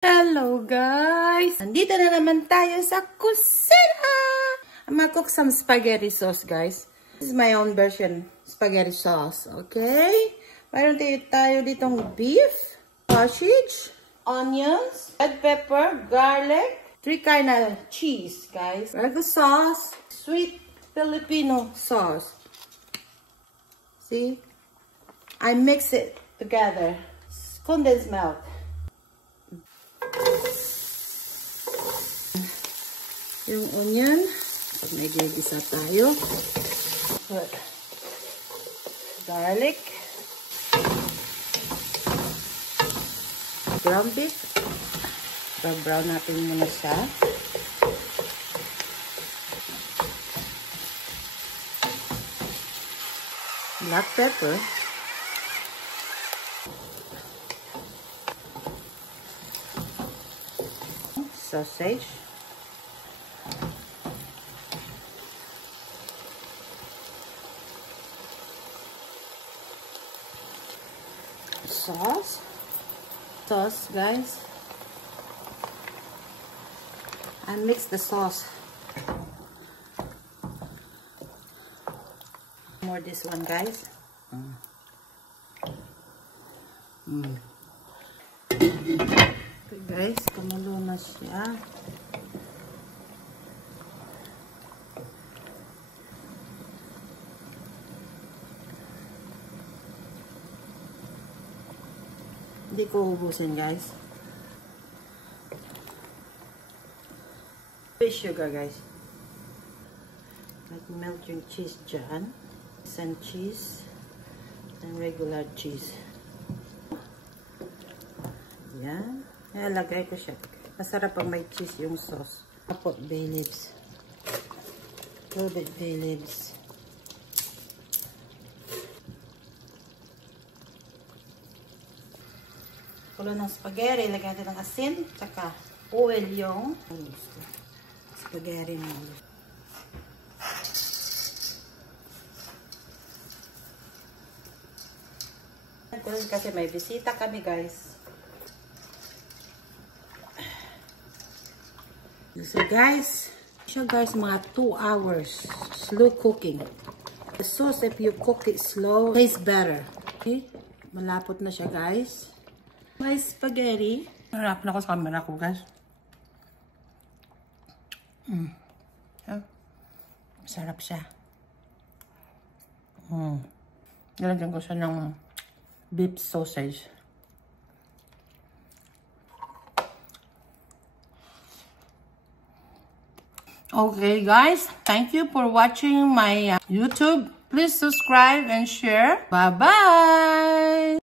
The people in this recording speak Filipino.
Hello guys! Nandito na naman tayo sa kusina! I'm gonna cook some spaghetti sauce, guys. This is my own version spaghetti sauce, okay? Mayroon tayo ditong beef, sausage, onions, red pepper, garlic, 3 kind of cheese, guys. Regular sauce, sweet Filipino sauce. See? I mix it together. It's condensed milk. Yung onion, pag may gigisa tayo, put garlic, ground beef, brown natin muna siya. Black pepper, sausage, sauce, guys. I mix the sauce. More this one, guys. Okay, guys, kumulo na siya. Hindi ko ubusin, guys. With sugar, guys. Like melt yung cheese dyan. Sand cheese and regular cheese. Yan. Nalagay ko siya. Masarap pag may cheese yung sauce. Tapos bay leaves. A little bit bay leaves. Kulo ng spaghetti, lagyan natin ng asin, tsaka oil yung spaghetti natin. Kasi may bisita kami, guys. So guys, mga 2 hours slow cooking. The sauce, if you cook it slow, tastes better. Okay? Malapot na siya, guys. My spaghetti. Harap na ako sa camera ko, guys. Sarap siya. Nilagyan ko siya ng beef sausage. Okay, guys. Thank you for watching my YouTube. Please subscribe and share. Bye-bye.